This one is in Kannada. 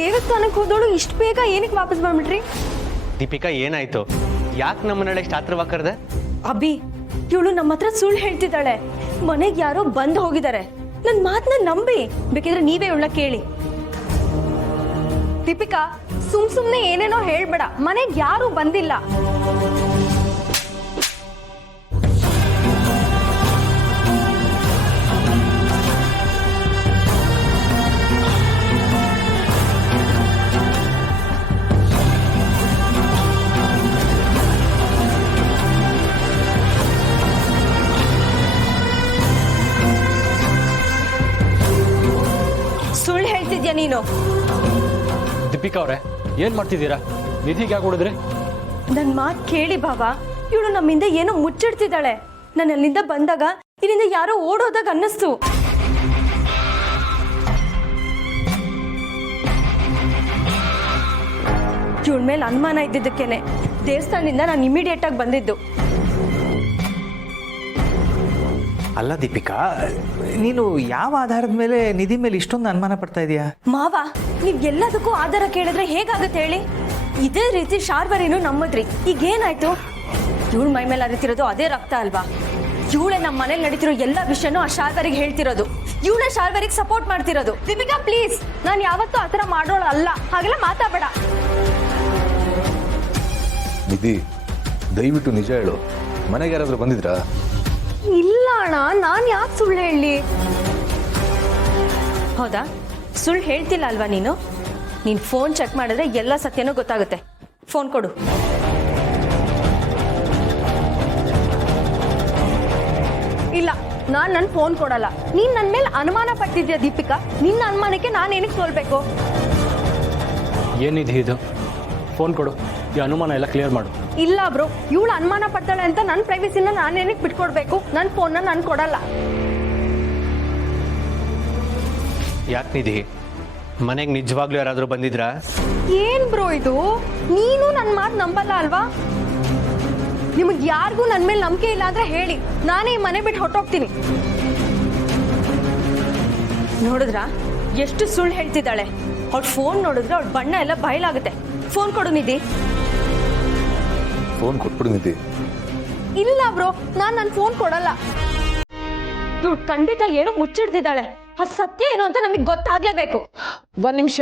ದೇವಸ್ಥಾನಕ್ಕೆ ಹೋದೋಳು ಇಷ್ಟು ಬೇಗ ಏನಕ್ಕೆ ವಾಪಸ್ ಬಂದ್ಬಿಟ್ರಿ? ದೀಪಿಕಾ ಏನಾಯ್ತು? ಯಾಕೆ ನಮ್ಮನ್ನ ಇಷ್ಟು ಆತ್ರವಾಗಿ ಕರೆದೆ? ಅಭಿ, ಇವಳು ನಮ್ಮ ಹತ್ರ ಸುಳ್ಳು ಹೇಳ್ತಿದ್ದಾಳೆ. ಮನೆಗೆ ಯಾರೋ ಬಂದು ಹೋಗಿದ್ದಾರೆ. ನನ್ನ ಮಾತನ್ನ ನಂಬಿ, ಬೇಕಿದ್ರೆ ನೀವೇ ಇವಳನ್ನ ಕೇಳಿ. ದೀಪಿಕಾ, ಸುಮ್ನೆ ಏನೇನೋ ಹೇಳ್ಬೇಡ. ಮನೆಗೆ ಯಾರು ಬಂದಿಲ್ಲ. ಸುಳ್ಳು ಹೇಳ್ತಿದ್ಯಾ ನೀನು? ದೀಪಿಕಾ ಅವರೇ, ಏನ್ ಮಾಡ್ತಿದ್ದೀರಾ? ನಿಧಿಗೆ ಯಾಕೆ ಹೊಡೆದ್ರಿ? ನನ್ನ ಮಾತು ಕೇಳಿ ಬಾಬಾ, ಇವಳು ನಮ್ಮಿಂದ ಏನೋ ಮುಚ್ಚಿಡ್ತಿದ್ದಾಳೆ. ನಾನು ಅಲ್ಲಿಂದ ಬಂದಾಗ ಇಲ್ಲಿಂದ ಯಾರೋ ಓಡೋದಾಗ ಅನ್ನಿಸ್ತು. ಇವಳ ಮೇಲೆ ಅನುಮಾನ ಇದ್ದಿದ್ದಕ್ಕೇನೆ ದೇವಸ್ಥಾನದಿಂದ ನಾನು ಇಮಿಡಿಯೇಟ್ ಆಗಿ ಬಂದಿದ್ದು. ಅಲ್ಲ ದೀಪಿಕಾ, ನೀನು ಯಾವ ಆಧಾರದ ಮೇಲೆ ನಿಧಿ ಮೇಲೆ ಇಷ್ಟೊಂದು ಅನುಮಾನ ಪಡ್ತಾ ಇದೀಯಾ? ಮಾವ, ನೀವ್ ಎಲ್ಲದಕ್ಕೂ ಆಧಾರ ಕೇಳಿದ್ರೆ ಹೇಗಾಗುತ್ತೆ ಹೇಳಿ? ಇದೇ ರೀತಿ ಶಾರ್ವರಿನೂ ನಮ್ಮದ್ರಿ. ಈಗೇನಾಯ್ತು? ಇವಳ ಮೈ ಮೇಲೆ ಅರಿತಿರೋದು ಅದೇ ರಕ್ತ ಅಲ್ವಾ? ಇವಳೆ ನಮ್ಮ ಮನೇಲಿ ನಡೀತಿರೋ ಎಲ್ಲ ವಿಷಯನೂ ಆ ಶಾರ್ವರಿಗೆ ಹೇಳ್ತಿರೋದು. ಇವಳೆ ಶಾರ್ವರಿಗೆ ಸಪೋರ್ಟ್ ಮಾಡ್ತಿರೋದು. ದೀಪಿಕಾ ಪ್ಲೀಸ್, ನಾನು ಯಾವತ್ತೂ ಆ ಥರ ಮಾಡೋಳು ಅಲ್ಲ. ಹಾಗೆಲ್ಲ ಮಾತಾಡಬೇಡ. ನಿಧಿ, ದಯವಿಟ್ಟು ನಿಜ ಹೇಳು, ಮನೆಗೆ ಯಾರಾದ್ರೂ ಬಂದಿದ್ರಾ? ಇಲ್ಲ ಅಣ್ಣ, ನಾನು ಯಾಕೆ ಸುಳ್ಳು ಹೇಳಿ? ಹೌದಾ? ಸುಳ್ಳು ಹೇಳ್ತಿಲ್ಲ ಅಲ್ವಾ ನೀನು? ನೀನು ಫೋನ್ ಚೆಕ್ ಮಾಡಿದ್ರೆ ಎಲ್ಲ ಸತ್ಯನೂ ಗೊತ್ತಾಗುತ್ತೆ. ಫೋನ್ ಕೊಡು. ಇಲ್ಲ, ನಾನು ನನ್ನ ಫೋನ್ ಕೊಡಲ್ಲ. ನೀನು ನನ್ನ ಮೇಲೆ ಅನುಮಾನ ಪಡ್ತಿದ್ಯಾ ದೀಪಿಕಾ? ನಿನ್ನ ಅನುಮಾನಕ್ಕೆ ನಾನು ಏನಕ್ಕೆ ಸೋಲ್ಬೇಕು? ಏನಿದೆ ಇದು? ಫೋನ್ ಕೊಡು, ಈ ಅನುಮಾನ ಎಲ್ಲ ಕ್ಲಿಯರ್ ಮಾಡು. ಇಲ್ಲ ಬ್ರೋ, ಇವಳು ಅನುಮಾನ ಪಡ್ತಾಳೆ ಅಂತ ನನ್ನ ಪ್ರೈವಸಿನ ನಾನು ಏನಕ್ಕೆ ಬಿಟ್ಕೊಡ್ಬೇಕು? ನನ್ನ ಫೋನ್ನ ನಾನು ಕೊಡಲ್ಲ. ಯಾಕೆ ನಿಧಿ, ಮನೆಗೆ ನಿಜವಾಗ್ಲೂ ಯಾರಾದರೂ ಬಂದಿದ್ರಾ? ಏನ್ ಬ್ರೋ ಇದು? ನೀನು ನನ್ನ ಮಾತು ನಂಬಲ್ಲ ಅಲ್ವಾ? ನಿಮಗೆ ಯಾರಿಗೂ ನನ್ನ ಮೇಲೆ ನಂಬಿಕೆ ಇಲ್ಲ ಅಂದ್ರೆ ಹೇಳಿ, ನಾನೇ ಈ ಮನೆ ಬಿಟ್ಟು ಹೊರಟೋಗ್ತೀನಿ. ನೋಡಿದ್ರ ಎಷ್ಟು ಸುಳ್ಳು ಹೇಳ್ತಿದ್ದಾಳೆ? ಅವಳ ಫೋನ್ ನೋಡಿದ್ರೆ ಅವಳ ಬಣ್ಣ ಎಲ್ಲ ಬಯಲಾಗುತ್ತೆ. ಫೋನ್ ಕೊಡು ನಿಧಿ. ಫೋನ್ ಕೊಟ್ಬಿಡು ನಿಧಿ. ಇಲ್ಲ ಬ್ರೋ, ನಾನು ನನ್ನ ಫೋನ್ ಕೊಡಲ್ಲ. ಇವ್ಳು ಖಂಡಿತ ಏನೋ ಮುಚ್ಚಿಡ್ತಿದ್ದಾಳೆ. ಅದು ಸತ್ಯ ಏನು ಅಂತ ನಮಗೆ ಗೊತ್ತಾಗ್ಲೇಬೇಕು. ಒಂದ್ ನಿಮಿಷ.